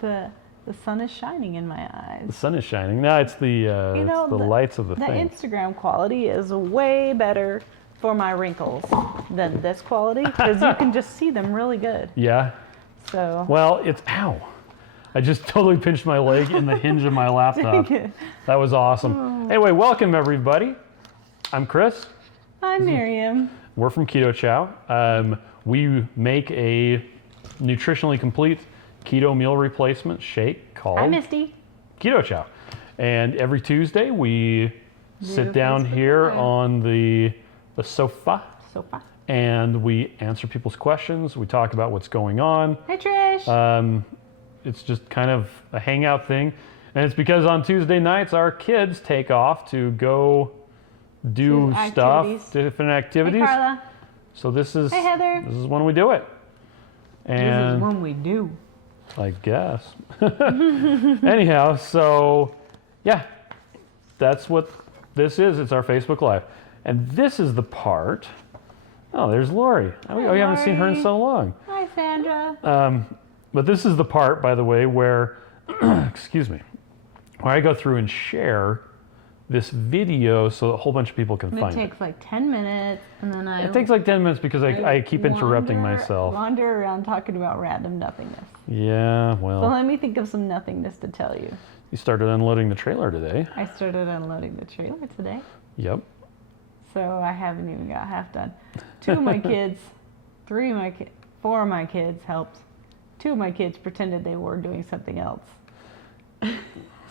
The sun is shining in my eyes. The sun is shining. No, it's the lights of the thing. The Instagram quality is way better for my wrinkles than this quality because you can just see them really good. Yeah. So. Well, ow. I just totally pinched my leg in the hinge of my laptop. That was awesome. Oh. Anyway, welcome everybody. I'm Chris. I'm Miriam. We're from Keto Chow. We make a nutritionally complete keto meal replacement shake called Hi, Misty. Keto Chow. And every Tuesday we sit down here on the sofa. And we answer people's questions. We talk about what's going on. Hey, Trish. It's just kind of a hangout thing. And it's because on Tuesday nights our kids take off to go do stuff, different activities. Hey, Carla. So this is Hey, Heather. This is when we do it. And this is when we do. I guess. Anyhow, so yeah, that's what this is. It's our Facebook Live. And this is the part. Oh, there's Lori. We haven't seen her in so long. Hi, Sandra. But this is the part, by the way, where, excuse me, where I go through and share this video so a whole bunch of people can find it. It takes like 10 minutes, and then It takes like 10 minutes because I keep interrupting myself. Wander around talking about random nothingness. Yeah, well. So let me think of some nothingness to tell you. You started unloading the trailer today. I started unloading the trailer today. Yep. So I haven't even got half done. 2 of my kids, 4 of my kids helped. 2 of my kids pretended they were doing something else.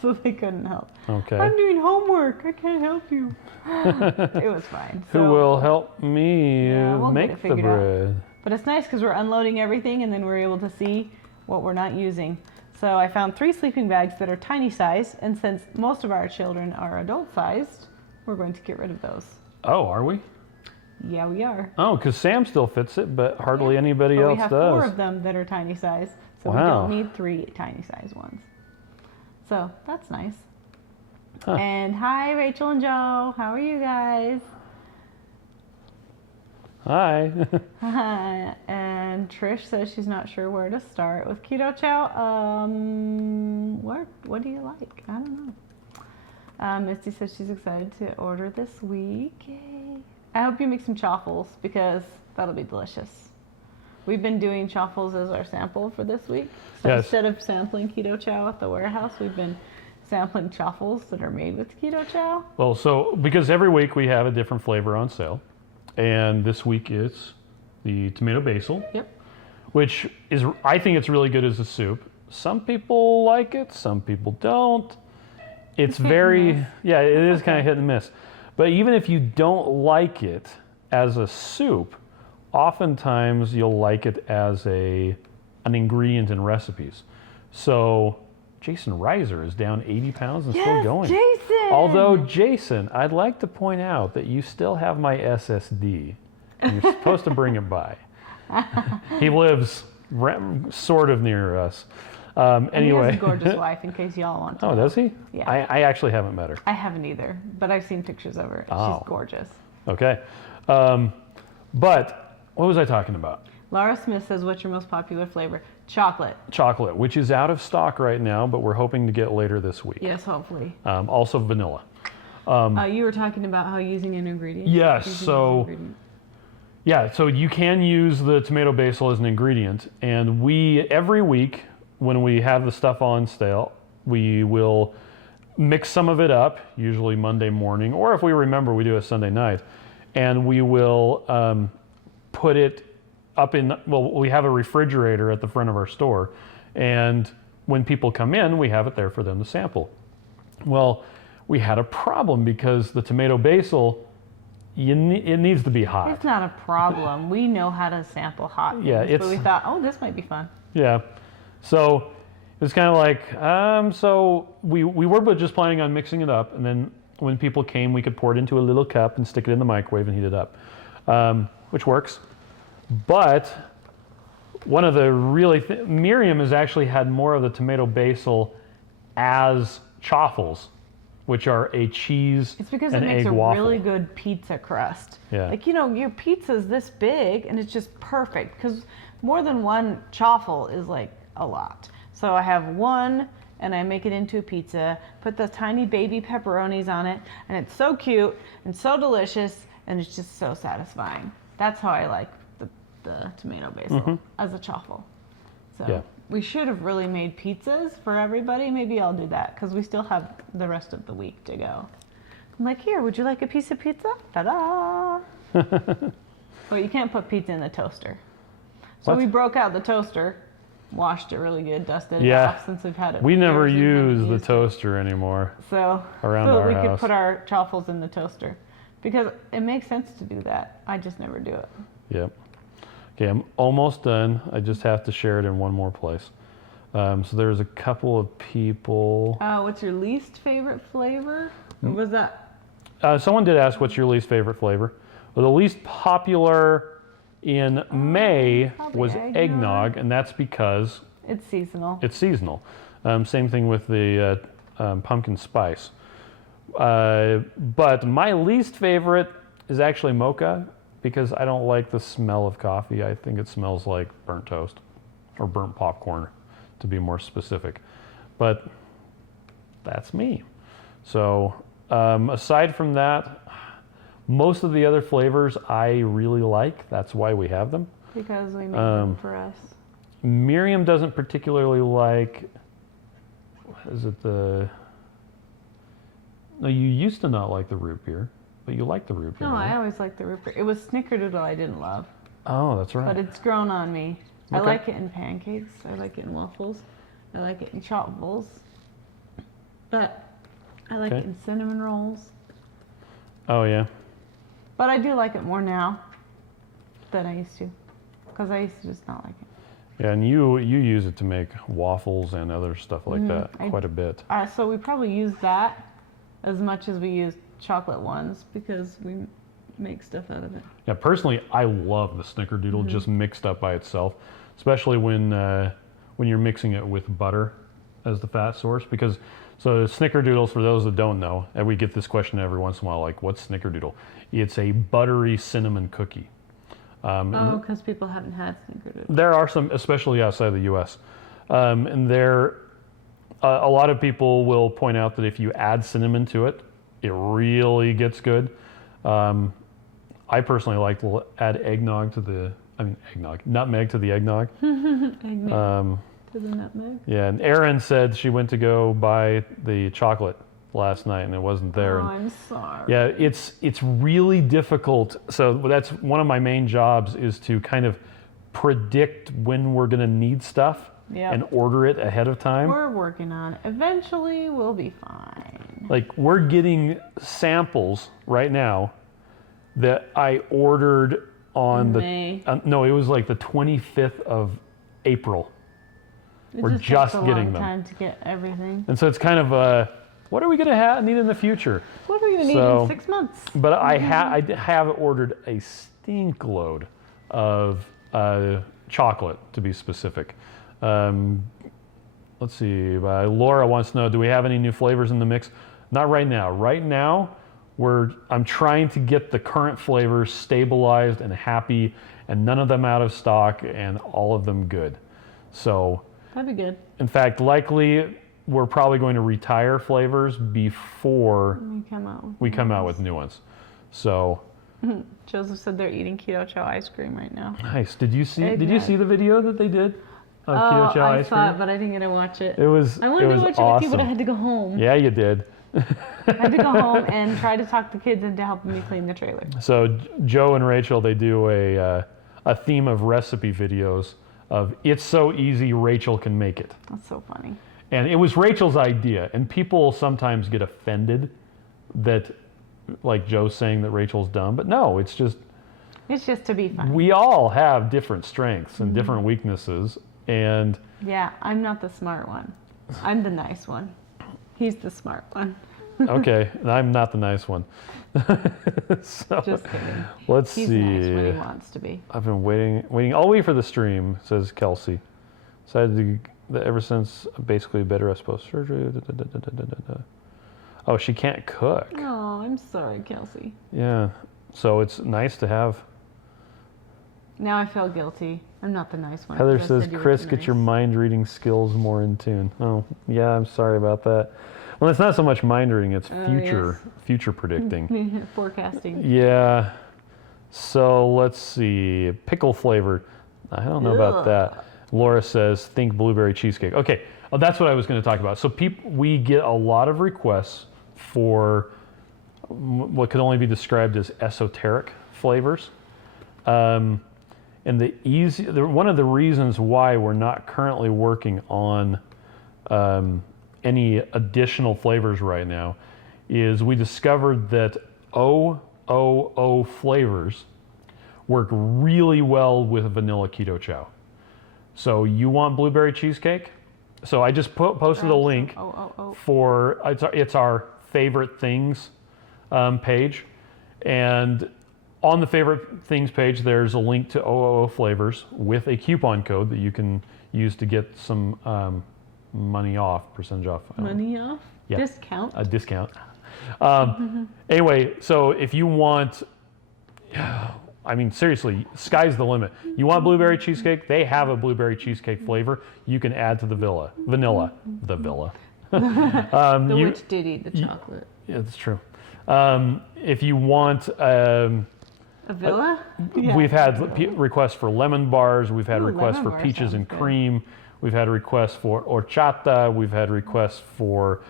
So they couldn't help. Okay. I'm doing homework. I can't help you. It was fine. So, who will help me make the bread? But it's nice because we're unloading everything and then we're able to see what we're not using. So I found 3 sleeping bags that are tiny size, and since most of our children are adult sized, we're going to get rid of those. Oh, are we? Yeah, we are. Oh, because Sam still fits it, but hardly anybody else does. We have 4 of them that are tiny size, so we don't need 3 tiny size ones. So that's nice. Huh. And hi, Rachel and Joe. How are you guys? Hi. Hi. And Trish says she's not sure where to start with Keto Chow. What do you like? I don't know. Misty says she's excited to order this week. Yay. I hope you make some chaffles because that'll be delicious. We've been doing chaffles as our sample for this week. So instead of sampling Keto Chow at the warehouse, we've been sampling chaffles that are made with Keto Chow. Well, so because every week we have a different flavor on sale. And this week it's the tomato basil. Yep. Which is, I think it's really good as a soup. Some people like it, some people don't. It's very, it is kind of hit and miss. But even if you don't like it as a soup, oftentimes you'll like it as an ingredient in recipes. So Jason Reiser is down 80 pounds and still going. Jason! Although Jason, I'd like to point out that you still have my SSD. And you're supposed to bring it by. He lives sort of near us. Anyway. He has a gorgeous wife, in case y'all want to know. Oh, does he? Yeah. I actually haven't met her. I haven't either, but I've seen pictures of her. Oh. She's gorgeous. Okay. But what was I talking about? Laura Smith says, what's your most popular flavor? Chocolate. Chocolate, which is out of stock right now, but we're hoping to get later this week. Yes, hopefully. Also vanilla. You were talking about how using an ingredient. Yes, so you can use the tomato basil as an ingredient, and every week when we have the stuff on sale, we will mix some of it up, usually Monday morning, or if we remember, we do it Sunday night, and we will put it up we have a refrigerator at the front of our store, and when people come in, we have it there for them to sample. Well, we had a problem because the tomato basil, it needs to be hot. It's not a problem. We know how to sample hot things, but we thought, this might be fun. Yeah. So it's kind of like, so we were just planning on mixing it up, and then when people came, we could pour it into a little cup and stick it in the microwave and heat it up, which works. But one of the Miriam has actually had more of the tomato basil as chaffles, which are a cheese and egg waffle. It's because it makes a really good pizza crust. Yeah. Like, your pizza's this big and it's just perfect because more than one chaffle is like a lot. So I have one, and I make it into a pizza, put the tiny baby pepperonis on it, and it's so cute and so delicious, and it's just so satisfying. That's how I like the tomato basil as a chaffle. So we should have really made pizzas for everybody. Maybe I'll do that because we still have the rest of the week to go. I'm like, here, would you like a piece of pizza? Ta-da! But you can't put pizza in the toaster. So we broke out the toaster, washed it really good, dusted it off since we've had it. We never use the toaster anymore. So we could put our chaffles in the toaster because it makes sense to do that. I just never do it. Yep. Okay, I'm almost done. I just have to share it in one more place. So there's a couple of people. What's your least favorite flavor? Or was that? Someone did ask, what's your least favorite flavor? Well, the least popular in May was eggnog, and that's because it's seasonal. It's seasonal. Same thing with the pumpkin spice. But my least favorite is actually mocha, because I don't like the smell of coffee. I think it smells like burnt toast or burnt popcorn, to be more specific. But that's me. So aside from that, most of the other flavors I really like. That's why we have them. Because we make them for us. Miriam doesn't particularly like, is it the, no, you used to not like the root beer. But you like the root beer. No, right? I always liked the root beer. It was snickerdoodle I didn't love. Oh, that's right. But it's grown on me. Okay. I like it in pancakes. I like it in waffles. I like it in chaffles. But I like it in cinnamon rolls. Oh, yeah. But I do like it more now than I used to. Because I used to just not like it. Yeah, and you use it to make waffles and other stuff like that quite a bit. So we probably use that as much as we use chocolate ones because we make stuff out of it. Yeah, personally, I love the snickerdoodle just mixed up by itself, especially when you're mixing it with butter as the fat source. Because so snickerdoodles, for those that don't know, and we get this question every once in a while, like, what's snickerdoodle? It's a buttery cinnamon cookie. Because people haven't had snickerdoodle. There are some, especially outside the U.S. And there, a lot of people will point out that if you add cinnamon to it, it really gets good. I personally like to add nutmeg to the eggnog. Eggnog to the nutmeg. Yeah, and Erin said she went to go buy the chocolate last night and it wasn't there. Oh, I'm sorry. Yeah, it's really difficult. So that's one of my main jobs, is to kind of predict when we're going to need stuff and order it ahead of time. We're working on it. Eventually, we'll be fine. Like, we're getting samples right now that I ordered on May. No, it was like the 25th of April. We're just getting them. It time to get everything. And so it's kind of what are we going to need in the future? What are we going to need in 6 months? But I have ordered a stink load of chocolate, to be specific. Let's see. Laura wants to know, do we have any new flavors in the mix? Not right now. Right now, I'm trying to get the current flavors stabilized and happy, and none of them out of stock, and all of them good. So that'd be good. In fact, likely we're probably going to retire flavors before we come out with new ones. So Joseph said they're eating Keto Chow ice cream right now. Nice. Did you see the video that they did of Keto Chow ice cream? I saw it, but I didn't get to watch it. I wanted to watch it with you, but I had to go home. Yeah, you did. I had to go home and try to talk the kids into helping me clean the trailer. So Joe and Rachel, they do a theme of recipe videos of "It's so easy, Rachel can make it." That's so funny. And it was Rachel's idea, and people sometimes get offended that, like Joe's saying that Rachel's dumb, but no, it's just to be fun. We all have different strengths and different weaknesses, and yeah, I'm not the smart one. I'm the nice one. He's the smart one. Okay, and I'm not the nice one. So, just kidding. Let's see. He's nice when he wants to be. I've been waiting all week for the stream, says Kelsey. Decided that ever since basically bed rest post surgery. Oh, she can't cook. Oh, I'm sorry, Kelsey. Yeah, so it's nice to have Now I feel guilty. I'm not the nice one. Heather 'cause I says, said you were Chris, too get your nice. mind reading skills more in tune. Oh, yeah, I'm sorry about that. Well, it's not so much mind reading, it's future predicting. Forecasting. Yeah. So let's see. Pickle flavored. I don't know about that. Laura says, think blueberry cheesecake. Okay, that's what I was going to talk about. So we get a lot of requests for what could only be described as esoteric flavors. And one of the reasons why we're not currently working on any additional flavors right now is we discovered that OOO flavors work really well with vanilla Keto Chow. So you want blueberry cheesecake? So I just posted a link for, it's our favorite things page. And on the favorite things page, there's a link to OOO flavors with a coupon code that you can use to get some money off, percentage off. Money off? Yeah. Discount? A discount. Anyway, so if you want, I mean, seriously, sky's the limit. You want blueberry cheesecake? They have a blueberry cheesecake flavor. You can add to the vanilla. The witch did eat the chocolate. Yeah, that's true. If you want, A villa? we've had requests for lemon bars. We've had requests lemon for bar peaches and sounds good. cream. We've had requests for horchata. We've had requests for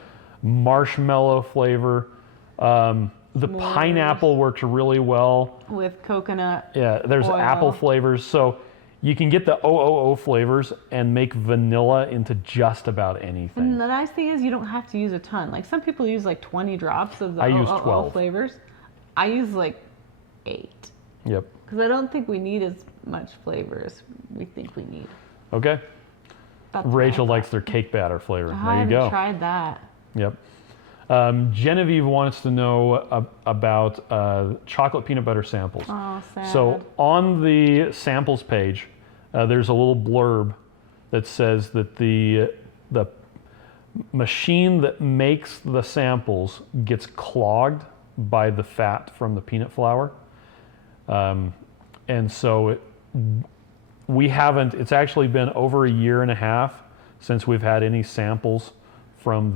marshmallow flavor. The pineapple works really well. With coconut. Yeah, there's oil. apple flavors. So you can get the OOO flavors and make vanilla into just about anything. And the nice thing is you don't have to use a ton. Like some people use like 20 drops of the I use OOO 12. flavors. I use like 8. Yep. Because I don't think we need as much flavor as we think we need. Okay. That's Rachel what I likes their cake batter flavor. thought. There I you haven't go. tried that. Yep. Genevieve wants to know about chocolate peanut butter samples. Oh, sad. So on the samples page, there's a little blurb that says that the machine that makes the samples gets clogged by the fat from the peanut flour. And so it's actually been over a year and a half since we've had any samples from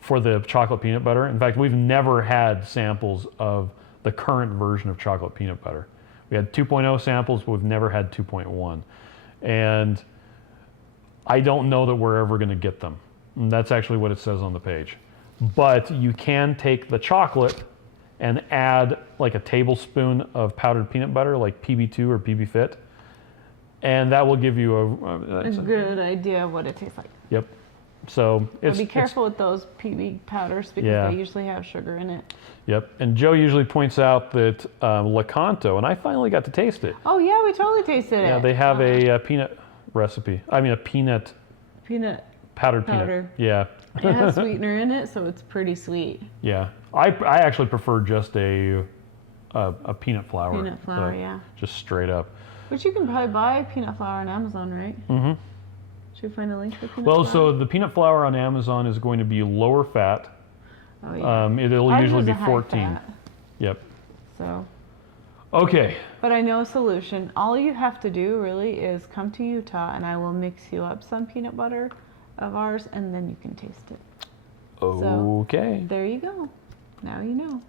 for the chocolate peanut butter. In fact, we've never had samples of the current version of chocolate peanut butter. We had 2.0 samples, but we've never had 2.1. And I don't know that we're ever going to get them. And that's actually what it says on the page. But you can take the chocolate and add like a tablespoon of powdered peanut butter, like PB2 or PB Fit, and that will give you a good idea of what it tastes like. Yep. So Be careful with those PB powders because they usually have sugar in it. Yep. And Joe usually points out that Lakanto, and I finally got to taste it. Oh yeah, we totally tasted it. Yeah, they have a peanut recipe. I mean, a peanut powdered powder. peanut. Yeah. It has sweetener in it, so it's pretty sweet. Yeah. I actually prefer just a peanut flour. Peanut flour, yeah. Just straight up. But you can probably buy peanut flour on Amazon, right? Mm-hmm. Should we find a link for peanut Well, flour? so the peanut flour on Amazon is going to be lower fat. Oh, yeah. It'll Ours usually is be a high 14. fat, Yep. so. Okay. But I know a solution. All you have to do really is come to Utah and I will mix you up some peanut butter of ours and then you can taste it. Okay. So, there you go. Now you know.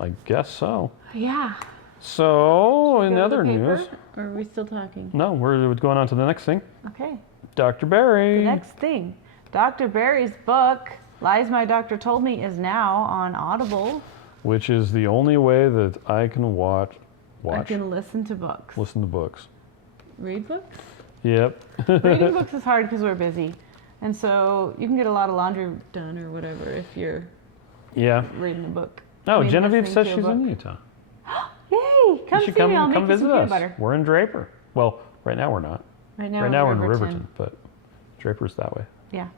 I guess so. Yeah. So, in Go to the other paper, news. Or are we still talking? No, we're going on to the next thing. Okay. Dr. Barry. The next thing. Dr. Barry's book, Lies My Doctor Told Me, is now on Audible. Which is the only way that I can watch. I can listen to books. Listen to books. Read books? Yep. Reading books is hard because we're busy. And so you can get a lot of laundry done or whatever if you're reading a book. Oh, I mean, Genevieve listening says to a she's in book. Utah. Yay! Come You see should me. I'll make come you visit some peanut us. butter. We're in Draper. Well, right now we're not. Right now we're in Riverton, but Draper's that way. Yeah.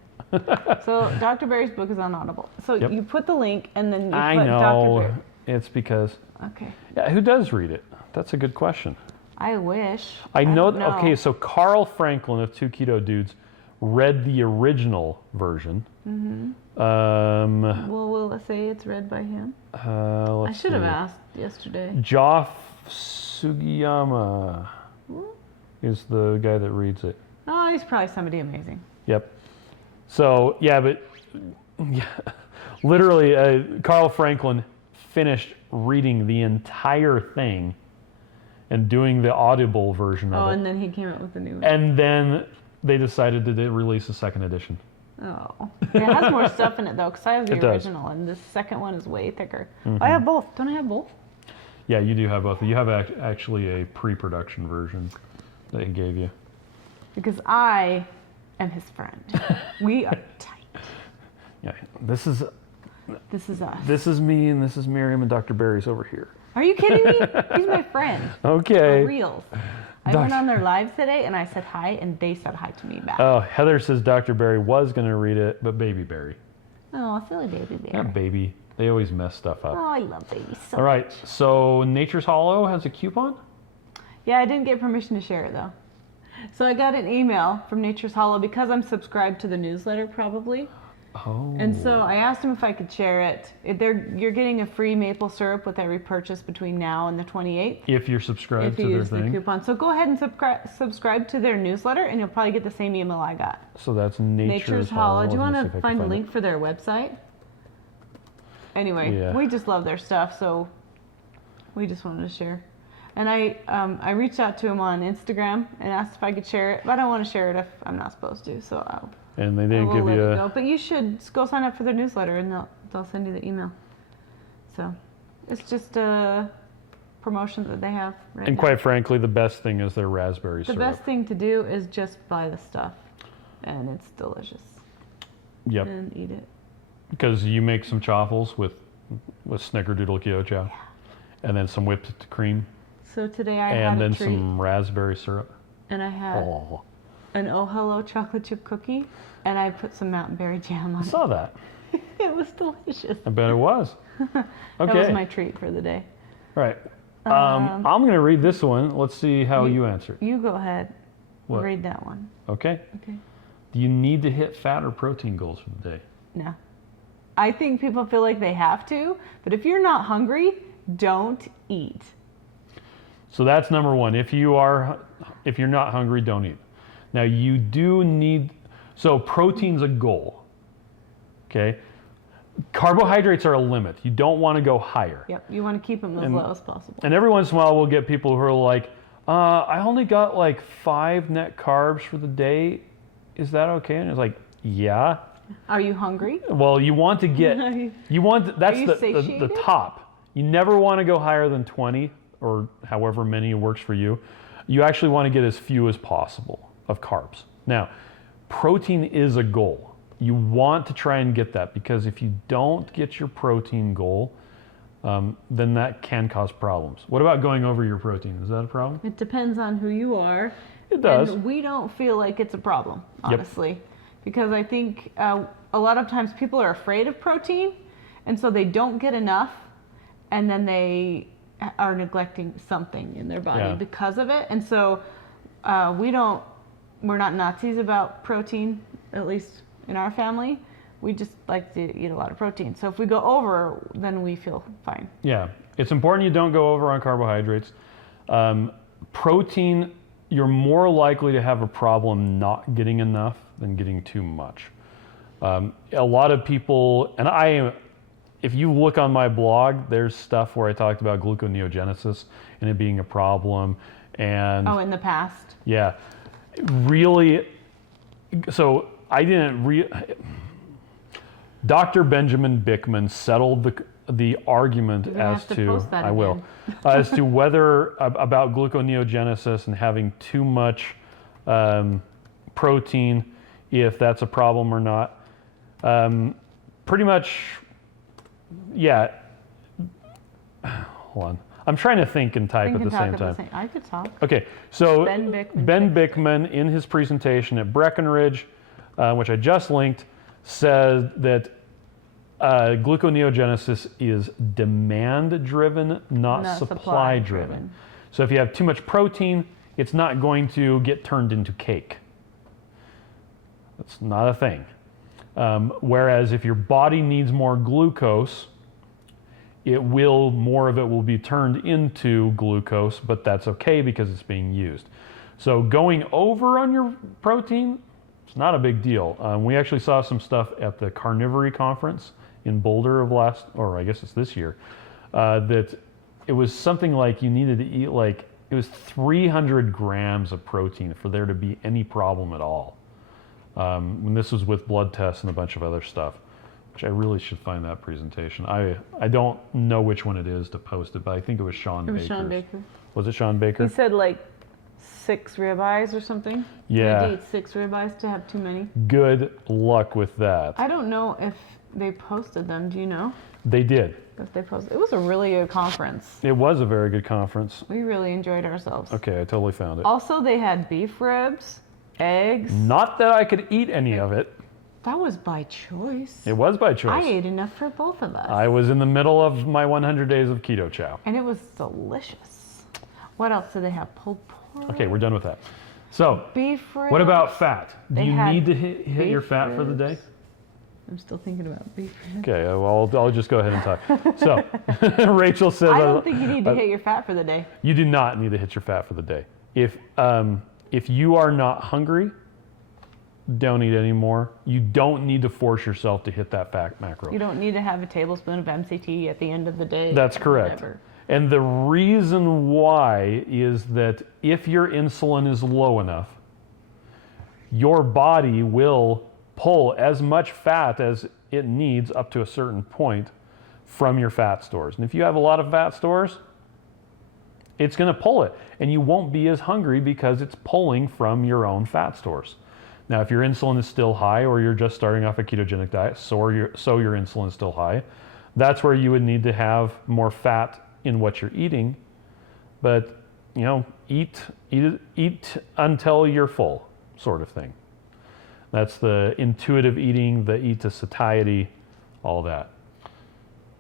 So Dr. Barry's book is on Audible. So Yep. you put the link and then you put I Dr. know. Barry. It's because. Okay. Yeah, who does read it? That's a good question. I wish. I know. don't know. Okay, so Carl Franklin of Two Keto Dudes read the original version. Mm-hmm. Um, Well, will it say it's read by him? let's I should have see. asked yesterday. Joff Sugiyama is the guy that reads it. Oh, he's probably somebody amazing. Yep. So, yeah, but literally, Carl Franklin finished reading the entire thing and doing the audible version of it. Oh, and then he came out with a new one. And then they decided to release a second edition. Oh. It has more stuff in it, though, because I have the It does. original, and this second one is way thicker. Mm-hmm. I have both. Don't I have both? Yeah, you do have both. You have actually a pre-production version that he gave you. Because I am his friend. We are tight. Yeah, this is us. This is me, and this is Miriam, and Dr. Barry's over here. Are you kidding me? He's my friend. Okay. For reals. I went on their lives today, and I said hi, and they said hi to me back. Oh, Heather says Dr. Barry was going to read it, but Baby Barry. Oh, silly baby bear. Not baby. They always mess stuff up. Oh, I love babies so All right, so Nature's Hollow has a coupon? Yeah, I didn't get permission to share it, though. So I got an email from Nature's Hollow because I'm subscribed to the newsletter, probably. Oh. And so I asked him if I could share it. You're getting a free maple syrup with every purchase between now and the 28th. If you're subscribed if you to their use thing. the coupon. So go ahead and subscribe to their newsletter, and you'll probably get the same email I got. So that's Nature's Hollow. Do you Let me want see if to I find can a link for their website? Anyway, Yeah. we just love their stuff, so we just wanted to share. And I reached out to him on Instagram and asked if I could share it, but I don't want to share it if I'm not supposed to, so I'll. And they didn't give let you it a... go. But you should go sign up for their newsletter, and they'll send you the email. So it's just a promotion that they have right And now. quite frankly, the best thing is their raspberry The syrup. best thing to do is just buy the stuff, and it's delicious. Yep. And eat it. Because you make some chaffles with Snickerdoodle Keto Chow, and then some whipped cream, So today I had and a then treat, some raspberry syrup. and I had an Oh Hello chocolate chip cookie, and I put some Mountain Berry jam on I saw that. it. It was delicious. I bet it was. Okay. That was my treat for the day. Right. I'm going to read this one. Let's see how you answer. You go ahead. What? Read that one. Okay. Okay. Do you need to hit fat or protein goals for the day? No. I think people feel like they have to, but if you're not hungry, don't eat. So that's number one. If you're not hungry, don't eat. Now you do need, so protein's a goal. Okay. Carbohydrates are a limit. You don't want to go higher. Yep. You want to keep them as low as possible. And every once in a while we'll get people who are like, I only got like 5 net carbs for the day. Is that okay? And it's like, yeah. Are you hungry? Well, you want to get, that's you the satiated? top. You never want to go higher than 20 or however many works for you. You actually want to get as few as possible of carbs. Now, protein is a goal. You want to try and get that, because if you don't get your protein goal, then that can cause problems. What about going over your protein? Is that a problem? It depends on who you are. It does. And we don't feel like it's a problem, honestly. Because I think a lot of times people are afraid of protein, and so they don't get enough, and then they are neglecting something in their body because of it. And so we're not Nazis about protein, at least in our family. We just like to eat a lot of protein. So if we go over, then we feel fine. Yeah, it's important you don't go over on carbohydrates. Protein, you're more likely to have a problem not getting enough than getting too much. A lot of people, and if you look on my blog, there's stuff where I talked about gluconeogenesis and it being a problem. And in the past? Yeah, really. So Dr. Benjamin Bickman settled the argument as to whether about gluconeogenesis and having too much protein, if that's a problem or not. Pretty much, yeah. Hold on. I'm trying to think and type at the same time. I could talk. Okay, so Ben Bickman in his presentation at Breckenridge, which I just linked, said that gluconeogenesis is demand-driven, not supply-driven. So if you have too much protein, it's not going to get turned into cake. That's not a thing. Whereas if your body needs more glucose, more of it will be turned into glucose, but that's okay because it's being used. So going over on your protein, it's not a big deal. We actually saw some stuff at the Carnivory Conference in Boulder I guess it's this year, that it was something like you needed to eat it was 300 grams of protein for there to be any problem at all. And this was with blood tests and a bunch of other stuff, which I really should find that presentation. I don't know which one it is to post it, but I think it was Sean Baker's. Sean Baker. Was it Sean Baker? He said 6 ribeyes or something. Yeah. You had to eat 6 ribeyes to have too many. Good luck with that. I don't know if they posted them. Do you know? They did. If they posted. It was a really good conference. It was a very good conference. We really enjoyed ourselves. Okay, I totally found it. Also, they had beef ribs, eggs. Not that I could eat any of it. That was by choice. It was by choice. I ate enough for both of us. I was in the middle of my 100 days of Keto Chow. And it was delicious. What else did they have? Pulled pork. Okay, we're done with that. So, beef ribs. what about fat? Do you had need to hit your fat for the day? ribs. I'm still thinking about beef ribs. Okay, well, I'll just go ahead and talk. So, Rachel says... I don't think you need to hit your fat for the day. You do not need to hit your fat for the day. If you are not hungry, don't eat anymore. You don't need to force yourself to hit that fat macro. You don't need to have a tablespoon of MCT at the end of the day. That's correct. Whatever. And the reason why is that if your insulin is low enough, your body will pull as much fat as it needs up to a certain point from your fat stores. And if you have a lot of fat stores, it's going to pull it. And you won't be as hungry because it's pulling from your own fat stores. Now, if your insulin is still high or you're just starting off a ketogenic diet, so your insulin is still high, that's where you would need to have more fat in what you're eating. But, eat until you're full, sort of thing. That's the intuitive eating, the eat to satiety, all that.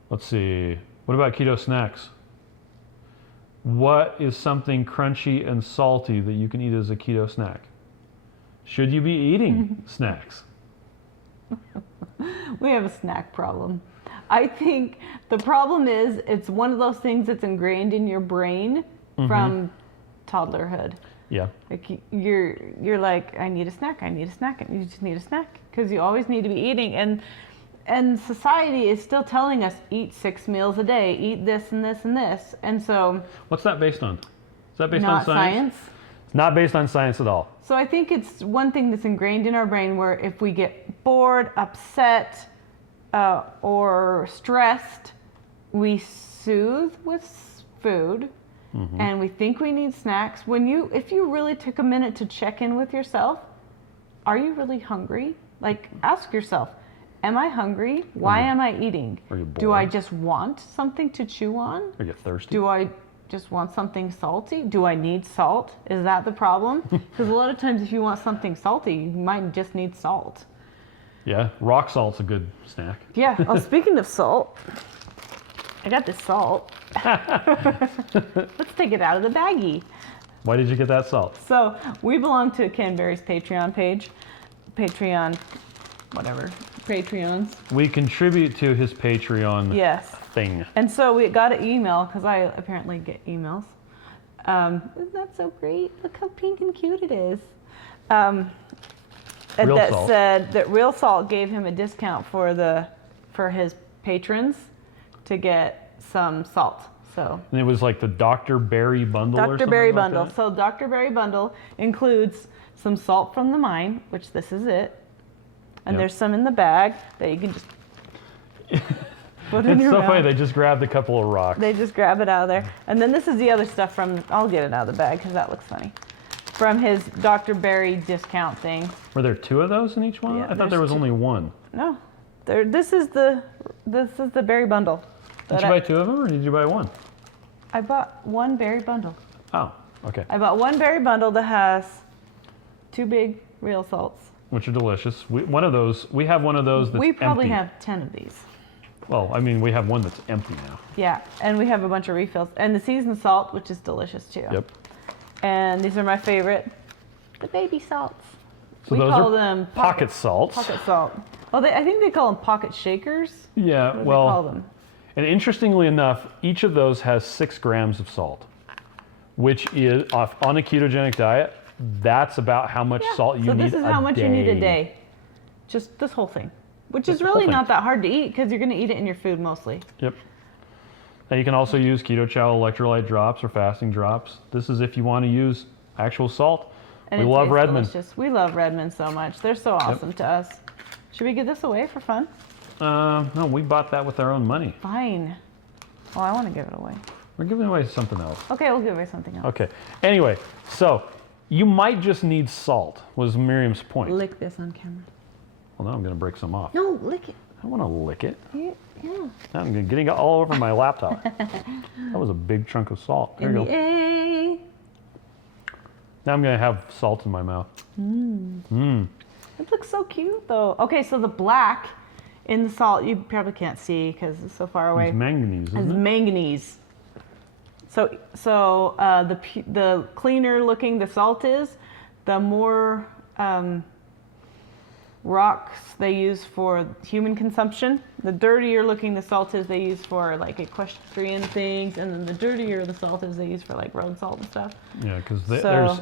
Let's see. What about keto snacks? What is something crunchy and salty that you can eat as a keto snack? Should you be eating snacks? We have a snack problem. I think the problem is it's one of those things that's ingrained in your brain from toddlerhood. Yeah. Like you're like, I need a snack, and you just need a snack because you always need to be eating. And society is still telling us eat 6 meals a day, eat this and this and this. And so what's that based on? Is that based on not science? It's not based on science at all. So I think it's one thing that's ingrained in our brain where if we get bored, upset, or stressed, we soothe with food. And we think we need snacks. If you really took a minute to check in with yourself, are you really hungry? Like, ask yourself, am I hungry? Why am I eating? Are you bored? Do I just want something to chew on? Are you thirsty? Do I just want something salty? Do I need salt? Is that the problem? Because a lot of times if you want something salty, you might just need salt. Yeah, rock salt's a good snack. Yeah, well, speaking of salt, I got this salt. Let's take it out of the baggie. Why did you get that salt? So we belong to Ken Berry's Patreon page. Patreons. We contribute to his Patreon thing. And so we got an email, because I apparently get emails. Isn't that so great? Look how pink and cute it is. That said that Real Salt gave him a discount for his patrons to get some salt. So And it was like the Dr. Berry bundle or something Dr. Berry like bundle. that? So Dr. Berry bundle includes some salt from the mine, which this is it. And there's some in the bag that you can just put in your mouth. It's so funny, they just grabbed a couple of rocks. They just grab it out of there. And then this is the other stuff I'll get it out of the bag because that looks funny. From his Dr. Berry discount thing. Were there 2 of those in each one? Yeah, I thought there was only 1. No. This is the berry bundle. Did you buy 2 of them or did you buy 1? I bought 1 berry bundle. Oh, okay. I bought 1 berry bundle that has 2 big real salts. Which are delicious. We have one of those that's We probably empty. have 10 of these. Well, I mean, we have one that's empty now. Yeah, and we have a bunch of refills. And the seasoned salt, which is delicious too. Yep. And these are my favorite, the baby salts. So we those call are them pocket salts. Pocket salt. Well, I think they call them pocket shakers. Yeah, What do they call them? And interestingly enough, each of those has 6 grams of salt, which is on a ketogenic diet. That's about how much salt you need a day. So this is how much you need a day. Just this whole thing, which is the whole really thing. not that hard to eat because you're going to eat it in your food mostly. Yep. Now you can also use Keto Chow electrolyte drops or fasting drops. This is if you want to use actual salt. And we it love tastes Redmond. delicious. We love Redmond so much. They're so awesome to us. Should we give this away for fun? No, we bought that with our own money. Fine. Well, I want to give it away. We're giving away something else. Okay, we'll give away something else. Okay. Anyway, so you might just need salt, was Miriam's point. Lick this on camera. Well, now I'm going to break some off. No, lick it. I want to lick it. Yeah. Now I'm getting it all over my laptop. That was a big chunk of salt. There you go. Yay. Now I'm going to have salt in my mouth. It looks so cute, though. Okay, so the black in the salt, you probably can't see because it's so far away. It's manganese, It's isn't it? manganese. So the cleaner looking the salt is, the more rocks they use for human consumption. The dirtier looking the salt is they use for like equestrian things, and then the dirtier the salt is they use for like road salt and stuff. Yeah, because So-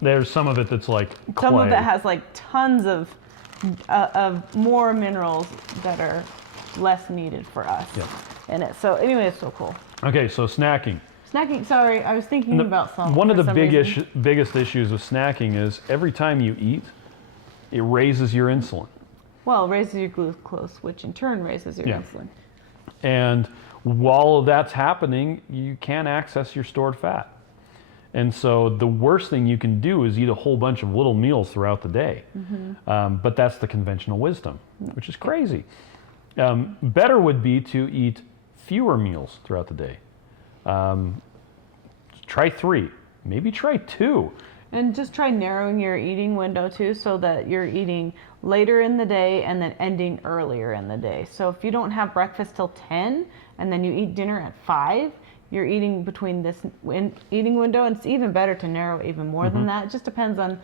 there's some of it that's like clay. Some of it has like tons of more minerals that are less needed for us in it. So anyway, it's so cool. Okay, so snacking. Snacking, sorry, I was thinking about salt. One of for the some reason. biggest issues with snacking is every time you eat, it raises your insulin. Well, it raises your glucose, which in turn raises your insulin. And while that's happening, you can't access your stored fat. And so the worst thing you can do is eat a whole bunch of little meals throughout the day. But that's the conventional wisdom, which is crazy. Better would be to eat fewer meals throughout the day. Try 3, maybe try 2. And just try narrowing your eating window too, so that you're eating later in the day and then ending earlier in the day. So if you don't have breakfast till 10 and then you eat dinner at 5, you're eating between this eating window, and it's even better to narrow even more than that. It just depends on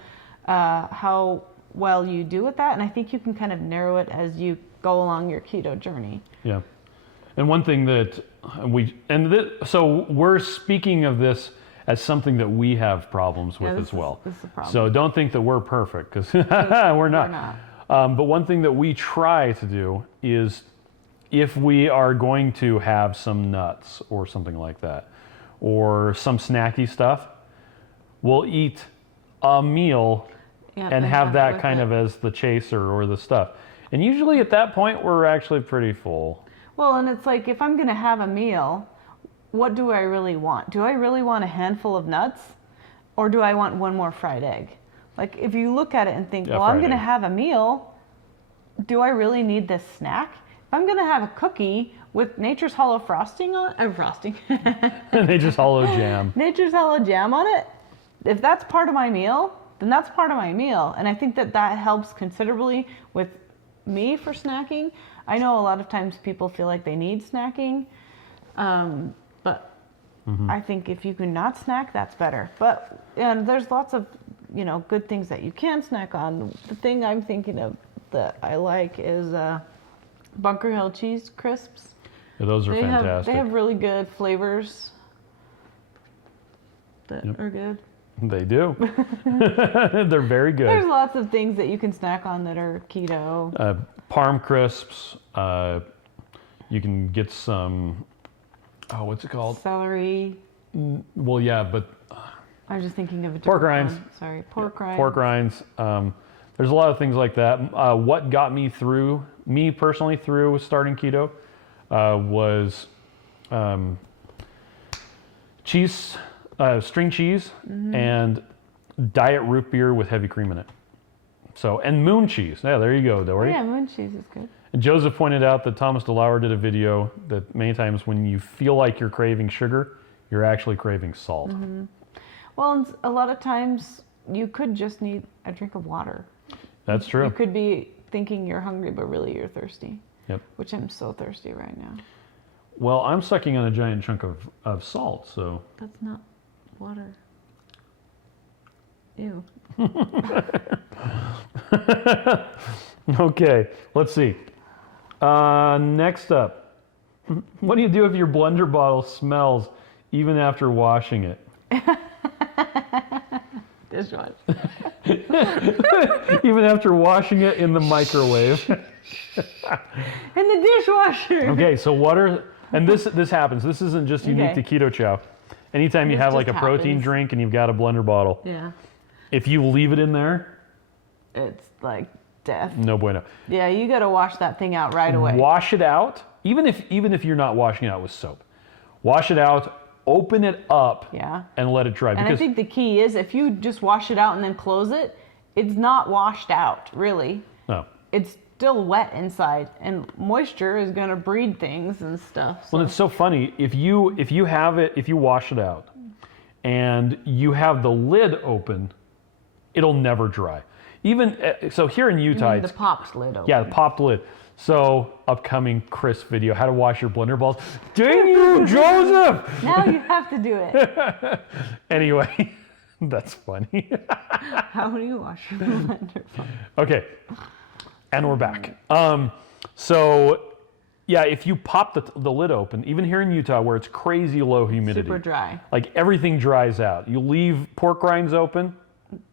how well you do with that, and I think you can kind of narrow it as you go along your keto journey. Yeah. And one thing that so we're speaking of this as something that we have problems with as well. This is a problem. So don't think that we're perfect, because we're not. But one thing that we try to do is, if we are going to have some nuts or something like that, or some snacky stuff, we'll eat a meal and have that kind of as the chaser or the stuff. And usually at that point, we're actually pretty full. Well, and it's like, if I'm going to have a meal, what do I really want? Do I really want a handful of nuts, or do I want one more fried egg? Like, if you look at it and think, well, I'm going to have a meal, do I really need this snack? If I'm going to have a cookie with Nature's Hollow frosting on Nature's Hollow jam. Nature's Hollow jam on it, if that's part of my meal, then that's part of my meal. And I think that helps considerably with me for snacking. I know a lot of times people feel like they need snacking, but I think if you can not snack, that's better. And there's lots of good things that you can snack on. The thing I'm thinking of that I like is Bunker Hill cheese crisps. Yeah, those are fantastic. They have really good flavors that are good. They do. They're very good. There's lots of things that you can snack on that are keto. Parm crisps. You can get some, what's it called? Celery. Well, yeah, but I was just thinking of a pork different rinds. one. Sorry, pork rinds. Pork rinds. There's a lot of things like that. What got me personally through starting keto was cheese, string cheese, and diet root beer with heavy cream in it. So, and moon cheese. Yeah, there you go, Dory. Yeah, moon cheese is good. And Joseph pointed out that Thomas DeLauer did a video that many times when you feel like you're craving sugar, you're actually craving salt. Well, and a lot of times you could just need a drink of water. That's true. You could be thinking you're hungry, but really you're thirsty. Yep. Which I'm so thirsty right now. Well, I'm sucking on a giant chunk of salt, so. That's not water. Ew. Okay, let's see. Next up, What do you do if your blender bottle smells even after washing it? Dishwasher. Even after washing it in the microwave. In the dishwasher. Okay, so and this happens. This isn't just unique to Keto Chow. Anytime you have like a protein drink and you've got a blender bottle, if you leave it in there, it's like death. No bueno. Yeah, you got to wash that thing out right away. Wash it out, even if you're not washing it out with soap. Wash it out, open it up, and let it dry. And I think the key is if you just wash it out and then close it, it's not washed out, really. No. It's still wet inside, and moisture is going to breed things and stuff. So. Well, it's so funny. If you wash it out and you have the lid open, it'll never dry. Even so, here in Utah, the popped lid open. Yeah, the popped lid. So, upcoming Chris video, how to wash your blender balls. Dang you, Joseph! Now you have to do it. Anyway, that's funny. How do you wash your blender balls? Okay, and we're back. So, yeah, if you pop the lid open, even here in Utah where it's crazy low humidity. Super dry. Like everything dries out. You leave pork rinds open,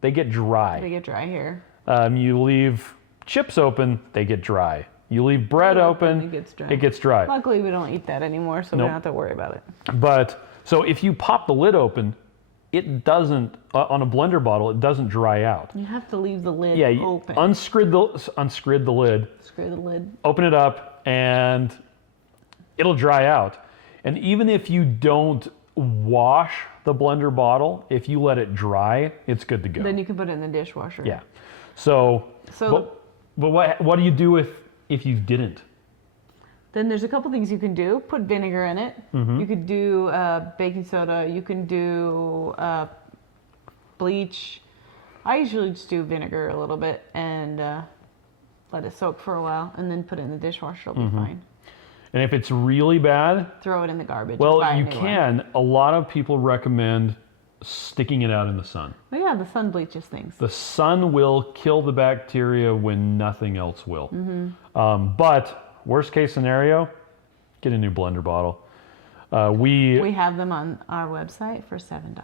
they get dry. They get dry here. You leave chips open, they get dry. You leave bread open, it gets dry. Luckily, we don't eat that anymore, so we don't have to worry about it. But, so if you pop the lid open, it doesn't, on a blender bottle, it doesn't dry out. You have to leave the lid open. Unscrew the lid. Screw the lid. Open it up, and it'll dry out. And even if you don't wash the blender bottle, if you let it dry, it's good to go. Then you can put it in the dishwasher. Yeah. So but what do you do if you didn't? Then there's a couple things you can do. Put vinegar in it. You could do baking soda. You can do bleach. I usually just do vinegar a little bit and let it soak for a while, and then put it in the dishwasher. It'll be fine. And if it's really bad, throw it in the garbage. Well, you can. A lot of people recommend sticking it out in the sun. Oh yeah, the sun bleaches things. The sun will kill the bacteria when nothing else will. But worst case scenario, get a new blender bottle. We have them on our website for $7.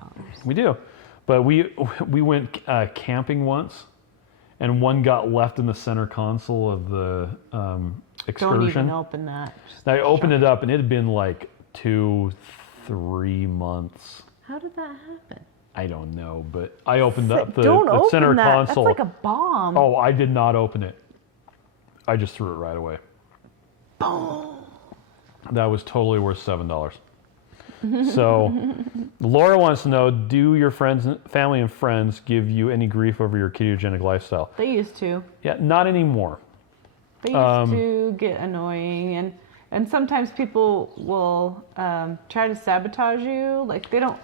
We do, but we went camping once, and one got left in the center console of the excursion. Don't even open that. I opened it up, and it had been like 2-3 months. How did that happen? I don't know, but I opened up the center that. console. That's like a bomb. Oh, I did not open it. I just threw it right away. Boom. That was totally worth $7. So, Laura wants to know, do your family and friends give you any grief over your ketogenic lifestyle? They used to. Yeah, not anymore. They used to get annoying, and sometimes people will try to sabotage you. Like they don't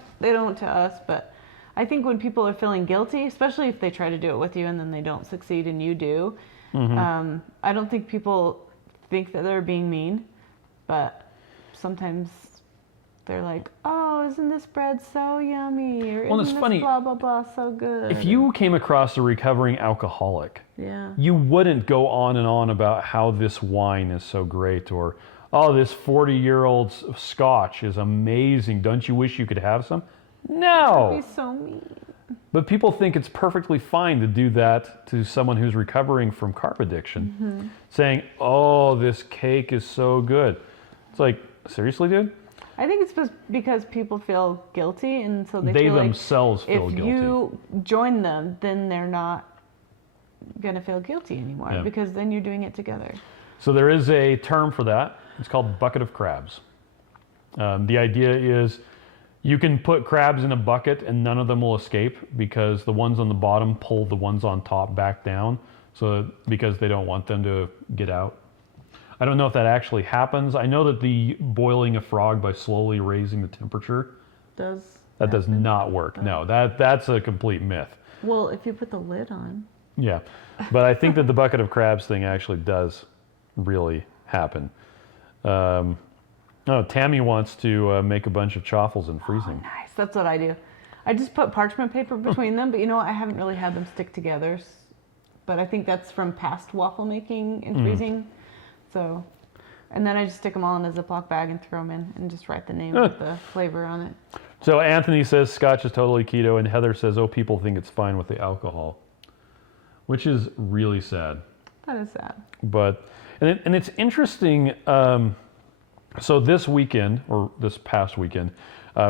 to us, but I think when people are feeling guilty, especially if they try to do it with you and then they don't succeed and you do, I don't think people think that they're being mean, but sometimes they're like, oh, isn't this bread so yummy? Or well, isn't it's this funny. blah, blah, blah, so good. If you came across a recovering alcoholic, you wouldn't go on and on about how this wine is so great, or, oh, this 40-year-old scotch is amazing. Don't you wish you could have some? No. That'd be so mean. But people think it's perfectly fine to do that to someone who's recovering from carb addiction, saying, oh, this cake is so good. It's like, seriously, dude? I think it's because people feel guilty, and so they feel themselves like feel guilty. If you join them, then they're not going to feel guilty anymore, because then you're doing it together. So there is a term for that. It's called bucket of crabs. The idea is you can put crabs in a bucket and none of them will escape, because the ones on the bottom pull the ones on top back down, because they don't want them to get out. I don't know if that actually happens. I know that the boiling a frog by slowly raising the temperature does not work. No, that's a complete myth. Well, if you put the lid on. Yeah, but I think that the bucket of crabs thing actually does really happen. Tammy wants to make a bunch of chaffles and freezing. Oh, nice. That's what I do. I just put parchment paper between them, but you know what? I haven't really had them stick together. But I think that's from past waffle making and freezing. So And then I just stick them all in a Ziploc bag and throw them in and just write the name with the flavor on it. So Anthony says Scotch is totally keto, and Heather says, oh, people think it's fine with the alcohol, which is really sad. That is sad. But, and it's interesting. So this weekend, or this past weekend,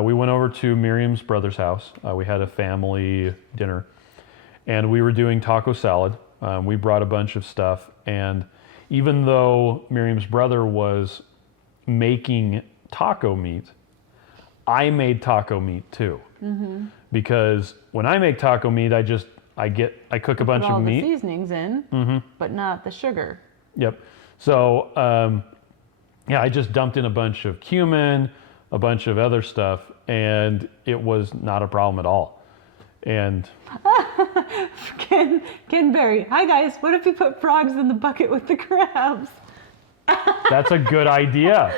we went over to Miriam's brother's house. We had a family dinner, and we were doing taco salad. We brought a bunch of stuff, and even though Miriam's brother was making taco meat, I made taco meat too. Mm-hmm. Because when I make taco meat, I cook a bunch of meat. Put all the seasonings in, but not the sugar. Yep. So, I just dumped in a bunch of cumin, a bunch of other stuff, and it was not a problem at all. And Ken Berry, hi guys, what if you put frogs in the bucket with the crabs? that's a good idea.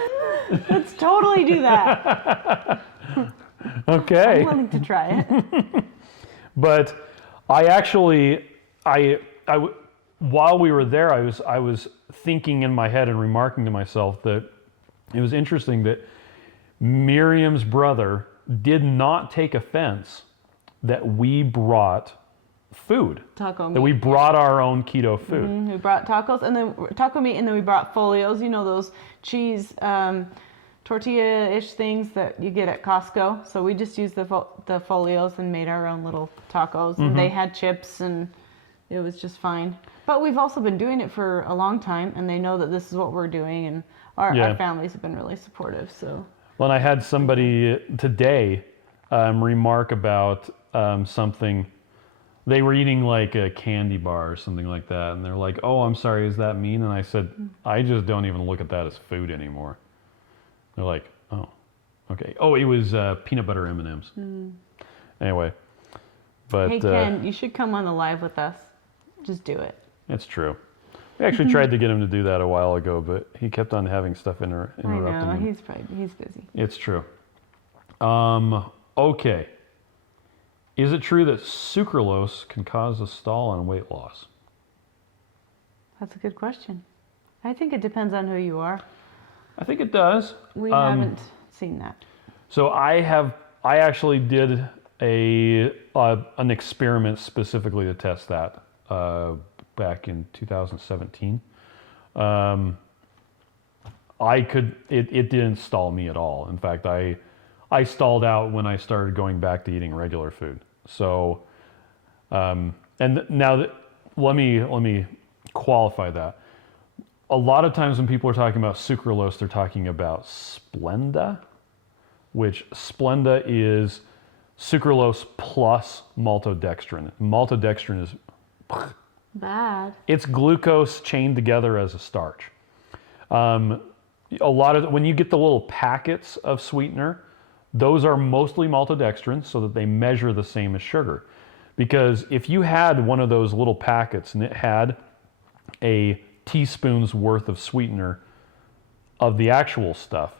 Let's totally do that. Okay. I'm willing to try it. But I actually, while we were there, I was thinking in my head and remarking to myself that it was interesting that Miriam's brother did not take offense that we brought food. Taco meat. That we brought our own keto food. Mm-hmm. We brought tacos and then taco meat, and then we brought folios. You know those cheese tortilla-ish things that you get at Costco. So we just used the folios and made our own little tacos. And they had chips, and it was just fine. But we've also been doing it for a long time, and they know that this is what we're doing, and our families have been really supportive. So. Well, and I had somebody today remark about something. They were eating like a candy bar or something like that, and they're like, "Oh, I'm sorry, is that mean?" And I said, "I just don't even look at that as food anymore." They're like, "Oh, okay." Oh, it was peanut butter M&Ms. Anyway, but hey Ken, you should come on the live with us. Just do it. It's true. We actually tried to get him to do that a while ago, but he kept on having stuff interrupting him. I know, he's busy. It's true. Okay. Is it true that sucralose can cause a stall on weight loss? That's a good question. I think it depends on who you are. I think it does. We haven't seen that. So I actually did an experiment specifically to test that back in 2017. It didn't stall me at all. In fact, I stalled out when I started going back to eating regular food. So, and now let me qualify that. A lot of times when people are talking about sucralose, they're talking about Splenda, which Splenda is sucralose plus maltodextrin. Maltodextrin is bad. It's glucose chained together as a starch. A lot of when you get the little packets of sweetener, those are mostly maltodextrin, so that they measure the same as sugar. Because if you had one of those little packets and it had a teaspoon's worth of sweetener of the actual stuff,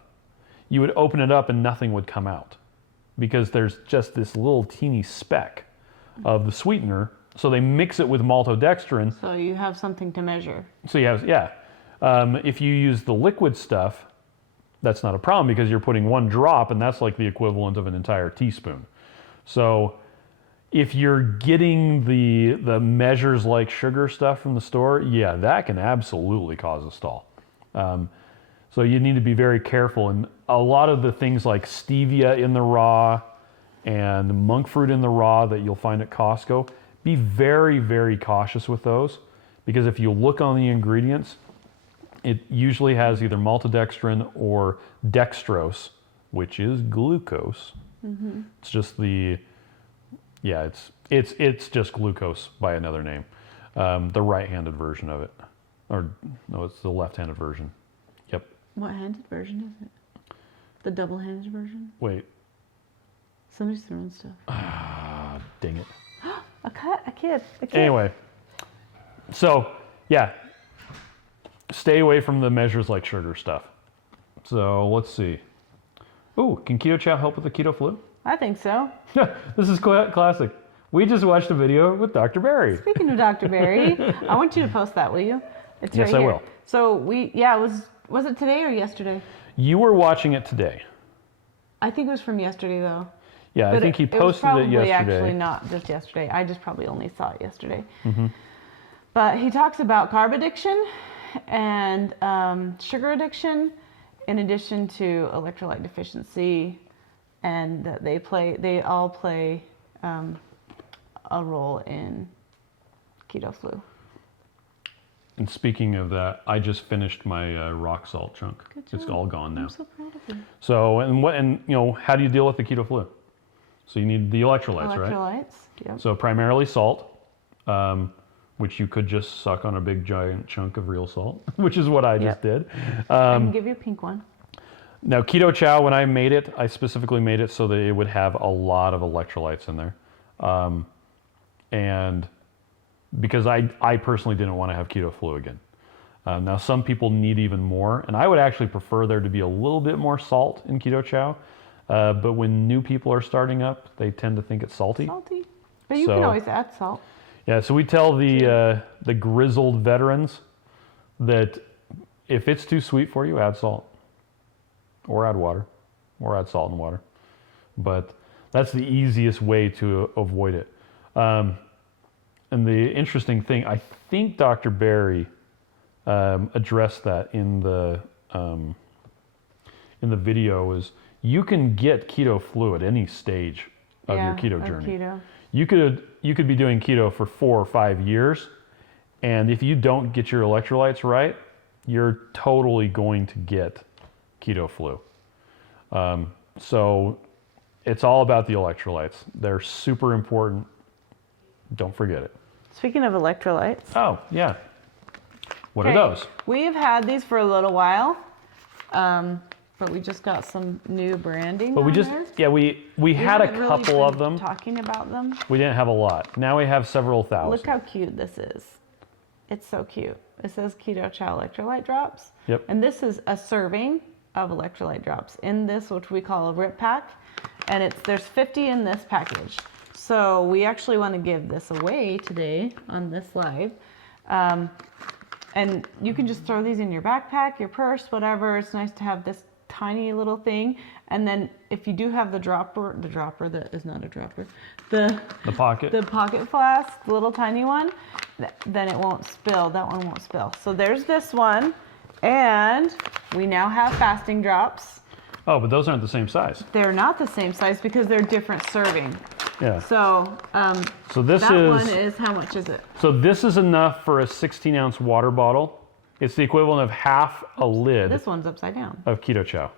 you would open it up and nothing would come out, because there's just this little teeny speck of the sweetener. So they mix it with maltodextrin. So you have something to measure. So you have, if you use the liquid stuff, that's not a problem, because you're putting one drop, and that's like the equivalent of an entire teaspoon. So if you're getting the measures like sugar stuff from the store, yeah, that can absolutely cause a stall. So you need to be very careful. And a lot of the things like stevia in the raw and monk fruit in the raw that you'll find at Costco, be very, very cautious with those, because if you look on the ingredients, it usually has either maltodextrin or dextrose, which is glucose. Mm-hmm. It's just it's just glucose by another name. The right-handed version of it, or no, it's the left-handed version. Yep. What handed version is it? The double-handed version? Wait. Somebody's throwing stuff. Ah, dang it. A kid. Anyway, so yeah. Stay away from the measures like sugar stuff. So let's see. Ooh, can Keto Chow help with the keto flu? I think so. This is classic. We just watched a video with Dr. Barry. Speaking of Dr. Barry, I want you to post that, will you? It's yes, right I here. will. So Was it today or yesterday? You were watching it today. I think it was from yesterday, though. Yeah, But I think he it was posted probably it yesterday. actually not just yesterday. I just probably only saw it yesterday. But he talks about carb addiction and sugar addiction, in addition to electrolyte deficiency, and that they all play a role in keto flu. And speaking of that, I just finished my rock salt chunk. Good It's job. all gone now. I'm so proud of you. So, how do you deal with the keto flu? So you need the electrolytes, right? Electrolytes, yep. So primarily salt, which you could just suck on a big giant chunk of real salt, which is what I just did. I can give you a pink one. Now, Keto Chow, when I made it, I specifically made it so that it would have a lot of electrolytes in there. And because I personally didn't want to have keto flu again. Now, some people need even more, and I would actually prefer there to be a little bit more salt in Keto Chow. But when new people are starting up, they tend to think it's salty. Salty. But you can always add salt. Yeah, so we tell the grizzled veterans that if it's too sweet for you, add salt. Or add water. Or add salt and water. But that's the easiest way to avoid it. And the interesting thing, I think Dr. Berry addressed that in the video, is you can get keto flu at any stage of your keto journey. Keto. You could be doing keto for 4 or 5 years, and if you don't get your electrolytes right, you're totally going to get keto flu. So it's all about the electrolytes. They're super important. Don't forget it. Speaking of electrolytes. Oh, yeah. What are those? We have had these for a little while, but we just got some new branding. But we had a couple of them. Talking about them. We didn't have a lot. Now we have several thousand. Look how cute this is. It's so cute. It says Keto Chow electrolyte drops. Yep. And this is a serving of electrolyte drops in this, which we call a rip pack. And there's 50 in this package. So we actually want to give this away today on this live. And you can just throw these in your backpack, your purse, whatever. It's nice to have this tiny little thing. And then if you do have the dropper that is not a dropper, the pocket flask, the little tiny one, then it won't spill. That one won't spill. So there's this one. And we now have fasting drops. Oh, but those aren't the same size. They're not the same size because they're different serving. Yeah. So, this one is, how much is it? So this is enough for a 16-ounce water bottle. It's the equivalent of half a lid. This one's upside down. Of Keto Chow,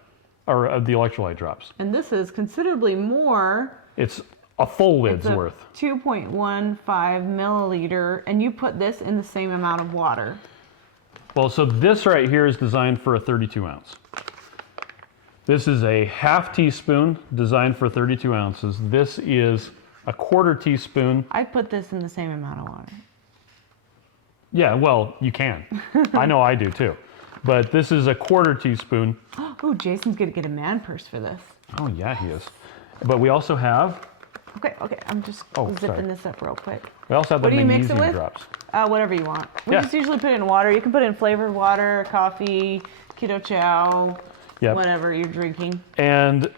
or of the electrolyte drops. And this is considerably more. It's a full lid's worth. 2.15 milliliter, and you put this in the same amount of water. Well, so this right here is designed for a 32 ounce. This is a half teaspoon designed for 32 ounces. This is a quarter teaspoon. I put this in the same amount of water. Yeah, well, you can. I know I do too. But this is a quarter teaspoon. Oh, Jason's going to get a man purse for this. Oh, yeah, he is. But we also have... Okay, I'm just zipping this up real quick. We also have the magnesium drops. Whatever you want. We just usually put it in water. You can put it in flavored water, coffee, Keto Chow, whatever you're drinking. And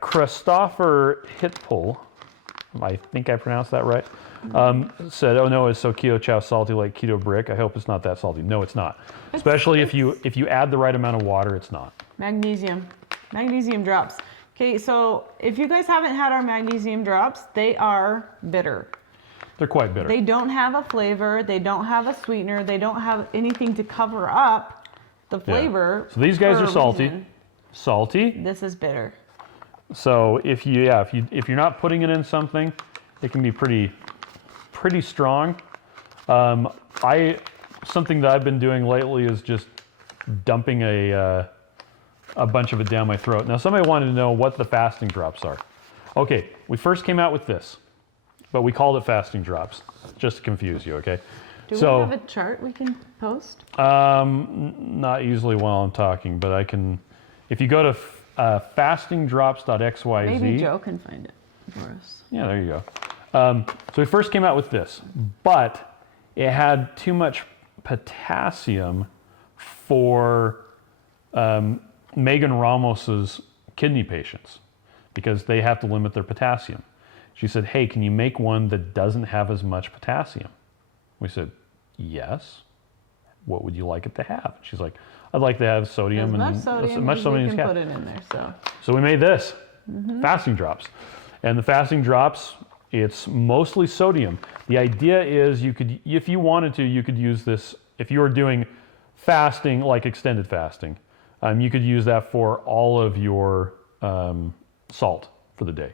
Christopher Hitpul, I think I pronounced that right, said, "Oh no, it's so Keto Chow salty like Keto Brick. I hope it's not that salty." No, it's not. Especially if you add the right amount of water, it's not. Magnesium drops. Okay, so if you guys haven't had our magnesium drops, they are bitter. They're quite bitter. They don't have a flavor. They don't have a sweetener. They don't have anything to cover up the flavor. So these guys are salty. Salty. This is bitter. So if you're not putting it in something, it can be pretty strong. Something that I've been doing lately is just dumping a bunch of it down my throat. Now, somebody wanted to know what the fasting drops are. Okay, we first came out with this, but we called it fasting drops, just to confuse you, okay? Do we have a chart we can post? Not usually while I'm talking, but I can, if you go to fastingdrops.xyz. Maybe Joe can find it for us. Yeah, there you go. So we first came out with this, but it had too much potassium for Megan Ramos's kidney patients because they have to limit their potassium. She said, hey, can you make one that doesn't have as much potassium? We said, yes. What would you like it to have? She's like, I'd like to have sodium as much sodium as we can put it in there. So we made this, fasting drops. And the fasting drops, it's mostly sodium. The idea is you could, if you wanted to, you could use this, if you were doing fasting, like extended fasting, you could use that for all of your salt for the day.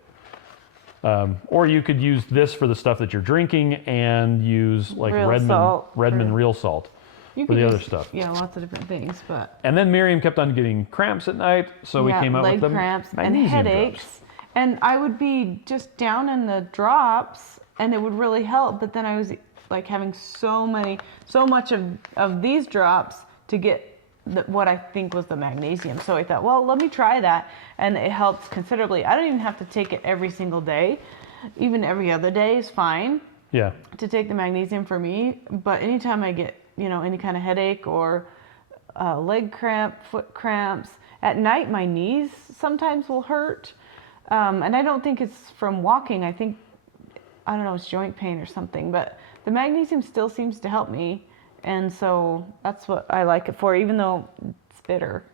Or you could use this for the stuff that you're drinking and use like Redmond real salt for the other stuff. Yeah, lots of different things. But and then Miriam kept on getting cramps at night, so we came out with the cramps and headaches. Drops. And I would be just down in the drops, and it would really help. But then I was like having so much of these drops to get what I think was the magnesium. So I thought, well, let me try that. And it helps considerably. I don't even have to take it every single day. Even every other day is fine. Yeah. To take the magnesium for me. But anytime I get, any kind of headache or leg cramp, foot cramps, at night my knees sometimes will hurt. And I don't think it's from walking. I think, I don't know, it's joint pain or something. But the magnesium still seems to help me. And so that's what I like it for, even though it's bitter.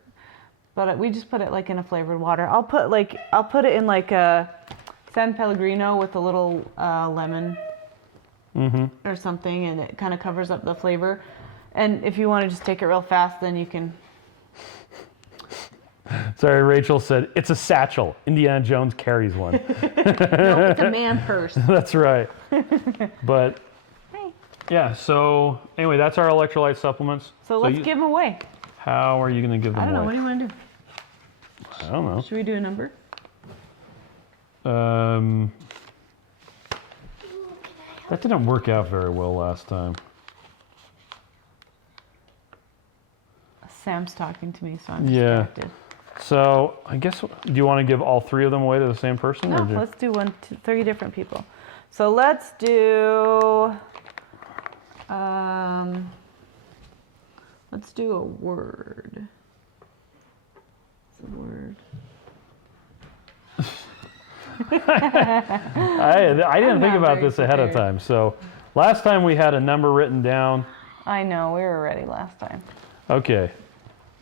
But we just put it like in a flavored water. I'll put it in like a San Pellegrino with a little lemon or something, and it kind of covers up the flavor. And if you want to just take it real fast, then you can. Sorry, Rachel said, it's a satchel. Indiana Jones carries one. No, it's a man purse. That's right. But yeah, so anyway, that's our electrolyte supplements. So let's give them away. How are you going to give them away? I don't know. What do you want to do? I don't know. Should we do a number? That didn't work out very well last time. Sam's talking to me, so I'm distracted. So I guess, do you want to give all three of them away to the same person? No, let's do 3 different people. So let's do... let's do a word. What's a word? I didn't think about this ahead of time. So last time we had a number written down. I know, we were ready last time. Okay.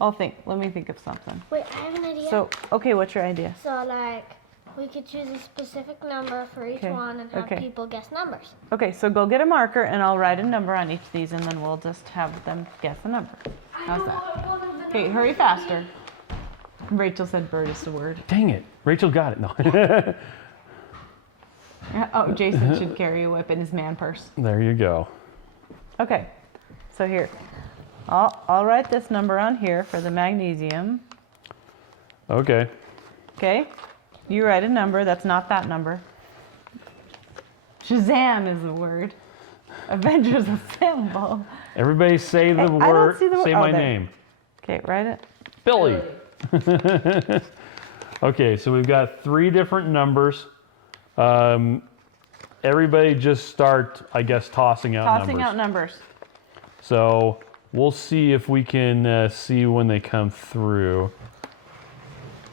Let me think of something. Wait, I have an idea. So, okay, what's your idea? So we could choose a specific number for each one and have people guess numbers. Okay, so go get a marker and I'll write a number on each of these and then we'll just have them guess a number. How's that? Okay, hurry faster. Rachel said bird is the word. Dang it. Rachel got it. No. Oh, Jason should carry a whip in his man purse. There you go. Okay, so here. I'll write this number on here for the magnesium. Okay. Okay. You write a number that's not that number. Shazam is the word. Avengers Assemble. Everybody say the word. I don't see the word. Say my name. Okay, write it. Billy. Okay, so we've got 3 different numbers. Everybody just start, I guess, tossing out numbers. So we'll see if we can see when they come through.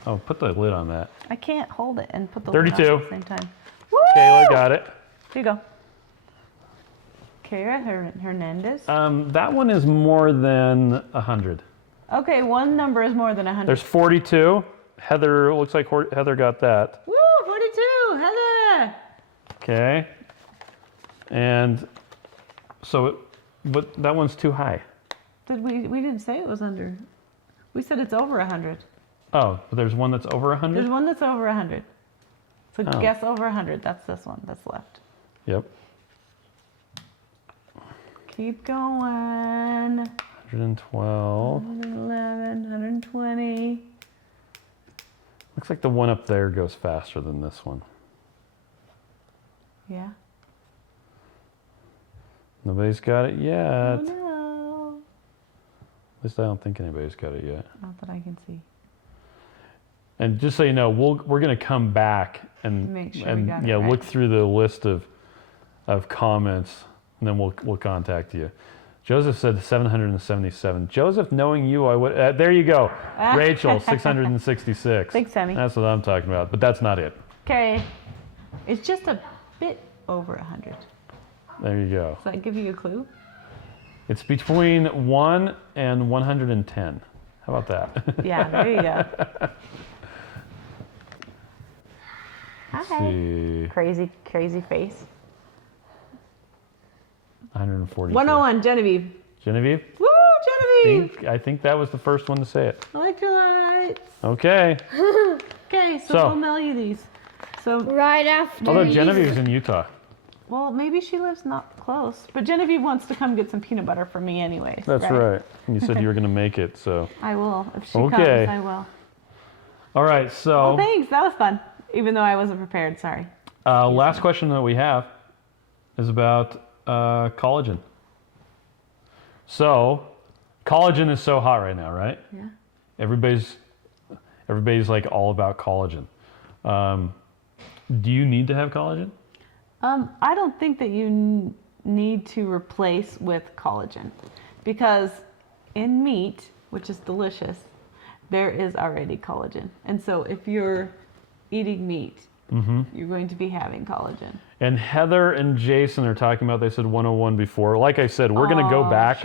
Oh, put the lid on that. I can't hold it and put the 32. lid on at the same time. Woo! Kayla got it. Here you go. Kara Hernandez. That one is more than 100. Okay, one number is more than 100. There's 42. Heather, looks like Heather got that. Woo, 42, Heather. Okay. And so, but that one's too high. We didn't say it was under. We said it's over 100. Oh, but there's one that's over 100? There's one that's over 100. So guess over 100. That's this one that's left. Yep. Keep going. 112. 111, 120. Looks like the one up there goes faster than this one. Yeah. Nobody's got it yet. Oh, no. At least I don't think anybody's got it yet. Not that I can see. And just so you know, we're going to come back and make sure we got it right. Look through the list of comments, and then we'll contact you. Joseph said 777. Joseph, knowing you, I would. There you go. Rachel, 666. Thanks, Sammy. That's what I'm talking about, but that's not it. Okay. It's just a bit over 100. There you go. Does that give you a clue? It's between 1 and 110. How about that? Yeah, there you go. Let's Hi. see. Crazy face. 140. 101, Genevieve. Genevieve? Woo, Genevieve! I think that was the first one to say it. Electrolytes. Okay. Okay, so So- we'll mail you these. So, Right after. Although you- Genevieve's in Utah. well, maybe she lives not close, but Genevieve wants to come get some peanut butter from me anyways. That's right. And you said you were going to make it, so. I will. If she Okay. comes, I will. All right, so Oh, thanks. That was fun. Even though I wasn't prepared. Sorry. last question that we have is about collagen. So, collagen is so hot right now, right? Yeah. Everybody's like all about collagen. Do you need to have collagen? I don't think that you need to replace with collagen because in meat, which is delicious, there is already collagen. And so if you're eating meat, you're going to be having collagen. And Heather and Jason are talking about, they said 101 before. Like I said, we're going to go back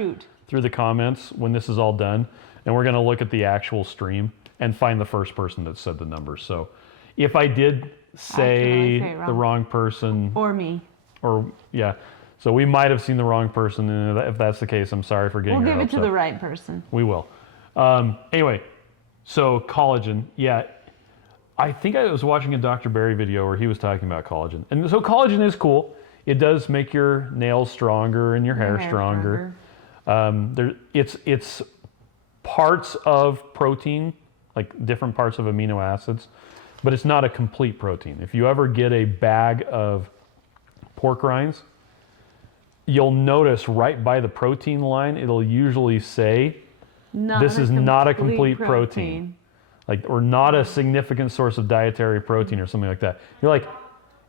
through the comments when this is all done, and we're going to look at the actual stream and find the first person that said the numbers. So if I did say the wrong person, Or me. or yeah, so we might have seen the wrong person, and if that's the case, I'm sorry for getting We'll your give it hopes to up. the right person. We will. Anyway, so collagen, yeah. I think I was watching a Dr. Berry video where he was talking about collagen. And so collagen is cool. It does make your nails stronger and your hair stronger. It's parts of protein, like different parts of amino acids, but it's not a complete protein. If you ever get a bag of pork rinds, you'll notice right by the protein line, it'll usually say, this is not a complete protein. Like, or not a significant source of dietary protein or something like that. You're like,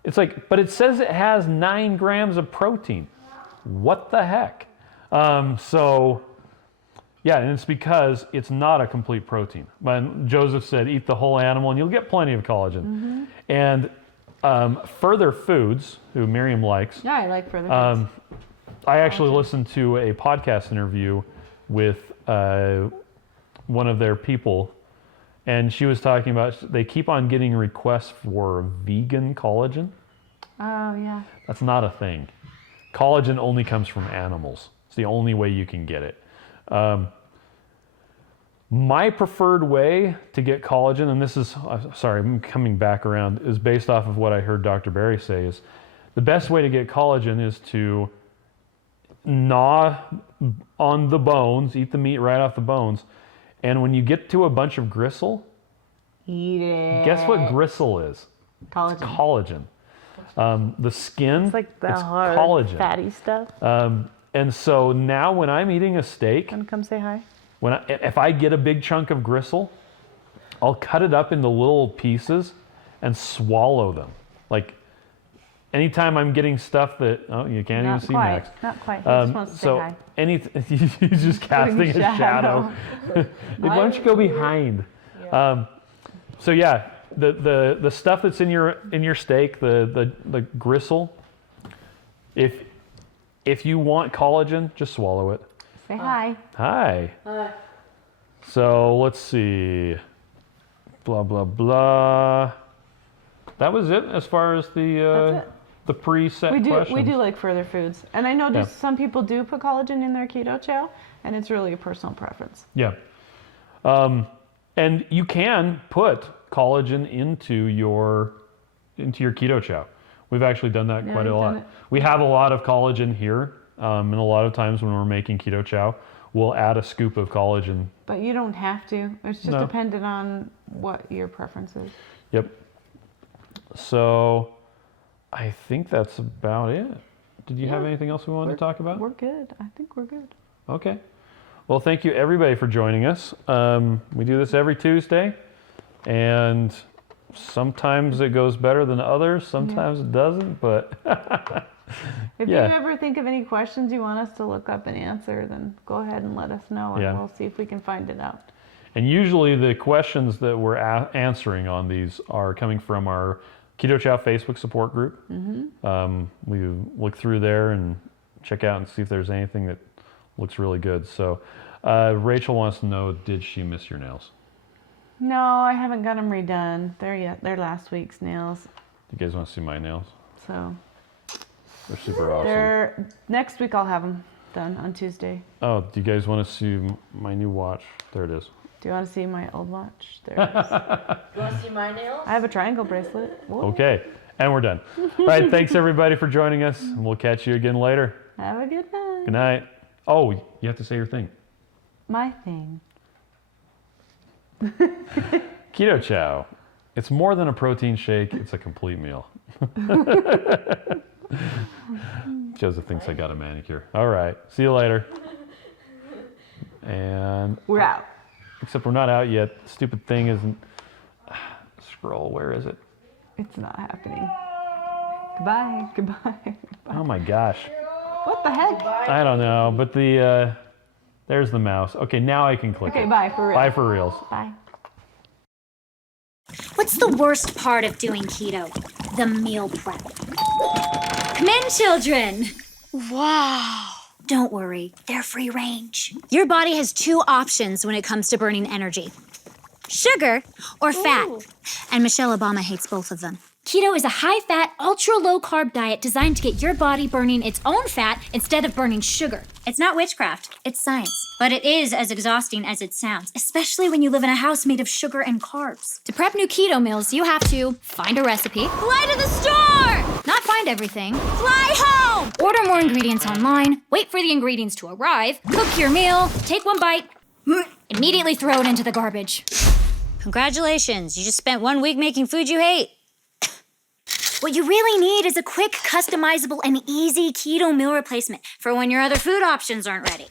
it's like, but it says it has 9 grams of protein. What the heck? So, yeah, and it's because it's not a complete protein. But Joseph said, eat the whole animal and you'll get plenty of collagen. And Further Foods, who Miriam likes. Yeah, I like Further Foods. I actually listened to a podcast interview with one of their people, and she was talking about they keep on getting requests for vegan collagen. Oh, yeah. That's not a thing. Collagen only comes from animals. It's the only way you can get it. My preferred way to get collagen, and this is, sorry, I'm coming back around, is based off of what I heard Dr. Berry say, is the best way to get collagen is to gnaw on the bones, eat the meat right off the bones, and when you get to a bunch of gristle, Eat it. guess what gristle is? Collagen. It's collagen. The skin, It's like the it's hard, collagen. fatty stuff. And so now when I'm eating a steak, Want to come say hi? if I get a big chunk of gristle, I'll cut it up into little pieces and swallow them. Like anytime I'm getting stuff that, oh, you can't even see Max. Not quite. He just wants to say hi. He's just casting a shadow. Why don't you go behind? Yeah. So yeah, the stuff that's in your steak, the gristle, if you want collagen, just swallow it. Say hi. Hi. So let's see. Blah blah blah. That was it as far as the preset questions. We do like Further Foods, and I know some people do put collagen in their Keto Chow, and it's really a personal preference. Yeah. And you can put collagen into your Keto Chow. We've actually done that quite a lot. We have a lot of collagen here, and a lot of times when we're making Keto Chow, we'll add a scoop of collagen. But you don't have to. It's just dependent on what your preference is. Yep. So I think that's about it. Did you have anything else we wanted to talk about? We're good. I think we're good. Okay. Well, thank you everybody for joining us. We do this every Tuesday, and sometimes it goes better than others. Sometimes it doesn't, but If you ever think of any questions you want us to look up and answer, then go ahead and let us know, and we'll see if we can find it out. And usually the questions that we're answering on these are coming from our Keto Chow Facebook support group. We look through there and check out and see if there's anything that looks really good. So Rachel wants to know, did she miss your nails? No, I haven't got them redone. They're last week's nails. You guys want to see my nails? So they're super awesome. Next week I'll have them done on Tuesday. Oh, do you guys want to see my new watch? There it is. Do you want to see my old watch? There it is. You want to see my nails? I have a triangle bracelet. Whoa. Okay, and we're done. All right, thanks everybody for joining us. We'll catch you again later. Have a good night. Good night. Oh, you have to say your thing. My thing. Keto Chow. It's more than a protein shake, it's a complete meal. Joseph thinks I got a manicure. All right, see you later. And we're out. Except we're not out yet. The stupid thing isn't. Scroll, where is it? It's not happening. Goodbye. Goodbye. Oh my gosh. What the heck? I don't know, but there's the mouse. Okay, now I can click it. Okay, bye for real. Bye for reals. Bye. What's the worst part of doing keto? The meal prep. Come in, children. Wow. Don't worry, they're free range. Your body has two options when it comes to burning energy. Sugar or fat. Ooh. And Michelle Obama hates both of them. Keto is a high-fat, ultra-low-carb diet designed to get your body burning its own fat instead of burning sugar. It's not witchcraft, it's science. But it is as exhausting as it sounds, especially when you live in a house made of sugar and carbs. To prep new keto meals, you have to find a recipe, fly to the store, not find everything, fly home, order more ingredients online, wait for the ingredients to arrive, cook your meal, take one bite, immediately throw it into the garbage. Congratulations, you just spent 1 week making food you hate. What you really need is a quick, customizable, and easy keto meal replacement for when your other food options aren't ready.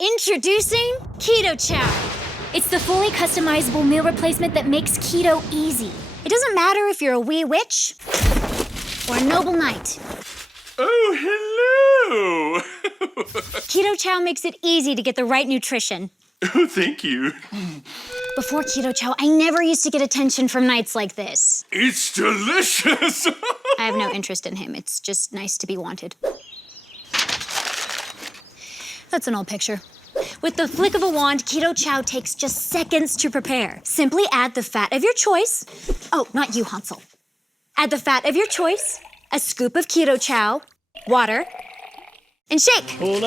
Introducing Keto Chow. It's the fully customizable meal replacement that makes keto easy. It doesn't matter if you're a wee witch or a noble knight. Oh, hello! Keto Chow makes it easy to get the right nutrition. Oh, thank you. Before Keto Chow, I never used to get attention from nights like this. It's delicious! I have no interest in him. It's just nice to be wanted. That's an old picture. With the flick of a wand, Keto Chow takes just seconds to prepare. Simply add the fat of your choice. Oh, not you, Hansel. Add the fat of your choice, a scoop of Keto Chow, water, and shake. And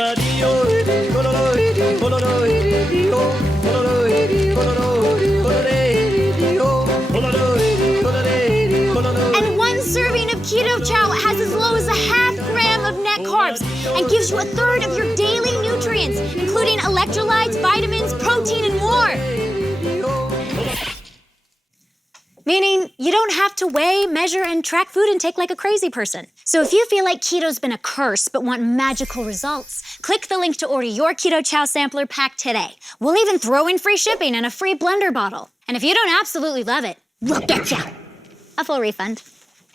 1 serving of Keto Chow has as low as a ½ gram of net carbs and gives you 1/3 of your daily nutrients, including electrolytes, vitamins, protein, and more. Meaning you don't have to weigh, measure, and track food intake like a crazy person. So if you feel like keto's been a curse but want magical results, click the link to order your Keto Chow sampler pack today. We'll even throw in free shipping and a free blender bottle. And if you don't absolutely love it, we'll get ya a full refund.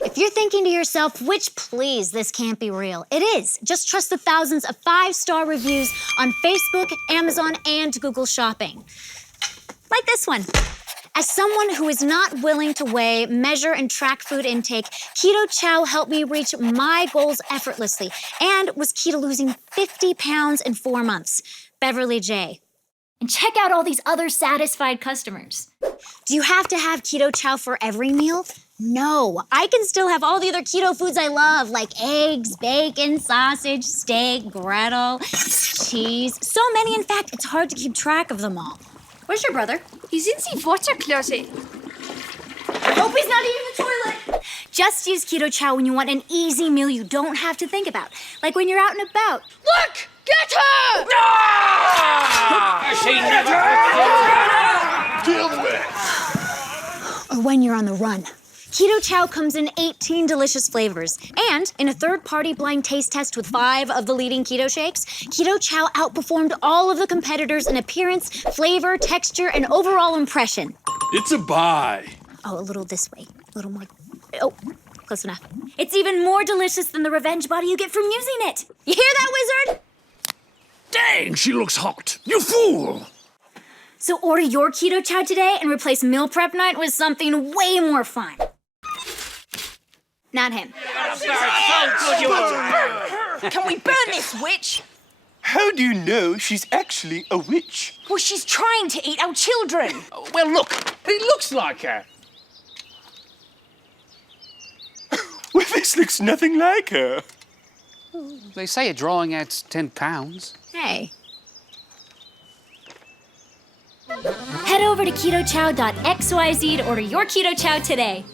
If you're thinking to yourself, which please, this can't be real, it is. Just trust the thousands of 5-star reviews on Facebook, Amazon, and Google Shopping. Like this one. As someone who is not willing to weigh, measure, and track food intake, Keto Chow helped me reach my goals effortlessly and was keto losing 50 pounds in 4 months. Beverly J. And check out all these other satisfied customers. Do you have to have Keto Chow for every meal? No, I can still have all the other keto foods I love, like eggs, bacon, sausage, steak, griddle, cheese. So many, in fact, it's hard to keep track of them all. Where's your brother? He's in the water closet. I hope he's not eating the toilet. Just use Keto Chow when you want an easy meal you don't have to think about. Like when you're out and about. Look! Get her! I say never! Deal with it! Or when you're on the run. Keto Chow comes in 18 delicious flavors. And in a third-party blind taste test with 5 of the leading keto shakes, Keto Chow outperformed all of the competitors in appearance, flavor, texture, and overall impression. It's a buy. Oh, a little this way. A little more. Oh, Close enough. It's even more delicious than the revenge body you get from using it. You hear that, wizard? Dang, she looks hot. You fool! So order your Keto Chow today and replace meal prep night with something way more fun. Not him. Can we burn this witch? How do you know she's actually a witch? Well, she's trying to eat our children. Well, look, it looks like her. Well, this looks nothing like her. They say a drawing adds 10 pounds. Hey. Head over to ketochow.xyz to order your Keto Chow today.